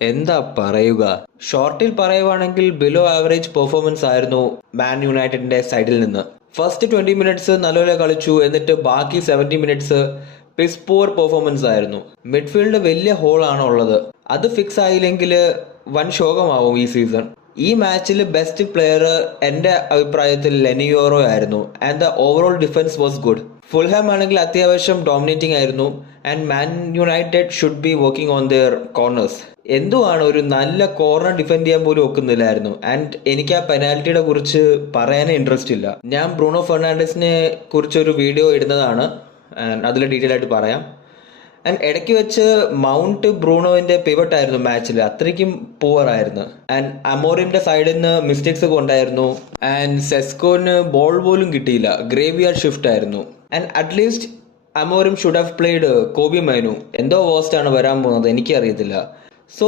എന്താ പറയുക? ഷോർട്ടിൽ പറയുവാണെങ്കിൽ ബിലോ ആവറേജ് പെർഫോമൻസ് ആയിരുന്നു മാൻ യുണൈറ്റഡിന്റെ സൈഡിൽ നിന്ന്. ഫസ്റ്റ് 20 മിനിറ്റ്സ് നല്ലപോലെ കളിച്ചു, എന്നിട്ട് ബാക്കി 70 മിനിറ്റ്സ് പിസ് പോർ പെർഫോമൻസ് ആയിരുന്നു. മിഡ്ഫീൽഡ് വലിയ ഹോളാണ് ഉള്ളത്. അത് ഫിക്സ് ആയില്ലെങ്കിൽ വൻ ശോകമാവും ഈ സീസൺ. ഈ മാച്ചിൽ ബെസ്റ്റ് പ്ലെയർ എൻ്റെ അഭിപ്രായത്തിൽ ലെനിയോറോ ആയിരുന്നു. And the overall defence was good. Fulham ആണെങ്കിൽ അത്യാവശ്യം ഡോമിനേറ്റിംഗ് ആയിരുന്നു. And Man United should be working on their corners. എന്തുവാണ്, ഒരു നല്ല കോർണർ ഡിഫെൻഡ് ചെയ്യാൻ പോലും ഒക്കുന്നില്ലായിരുന്നു. ആൻഡ് എനിക്ക് ആ പെനാൽറ്റിയുടെ കുറിച്ച് പറയാനേ ഇൻട്രസ്റ്റ് ഇല്ല. ഞാൻ ബ്രൂണോ ഫെർണാണ്ടസിനെ കുറിച്ചൊരു വീഡിയോ ഇടുന്നതാണ്, അതിൽ ഡീറ്റെയിൽ ആയിട്ട് പറയാം. ആൻഡ് ഇടയ്ക്ക് വെച്ച് മൗണ്ട് ബ്രൂണോവിന്റെ പിവട്ട് ആയിരുന്നു മാച്ചിൽ, അത്രയ്ക്കും പൂവർ ആയിരുന്നു. ആൻഡ് അമോറിന്റെ സൈഡിൽ നിന്ന് മിസ്റ്റേക്സ് ഒക്കെ ഉണ്ടായിരുന്നു. ആൻഡ് സെസ്കോന് ബോൾ പോലും കിട്ടിയില്ല, ഗ്രേവ് യാർഡ് ഷിഫ്റ്റ് ആയിരുന്നു. And at least Amorim should have played Kobbie Mainoo. എന്തോ വേസ്റ്റ് ആണ് വരാൻ പോകുന്നത്, എനിക്കറിയത്തില്ല. സോ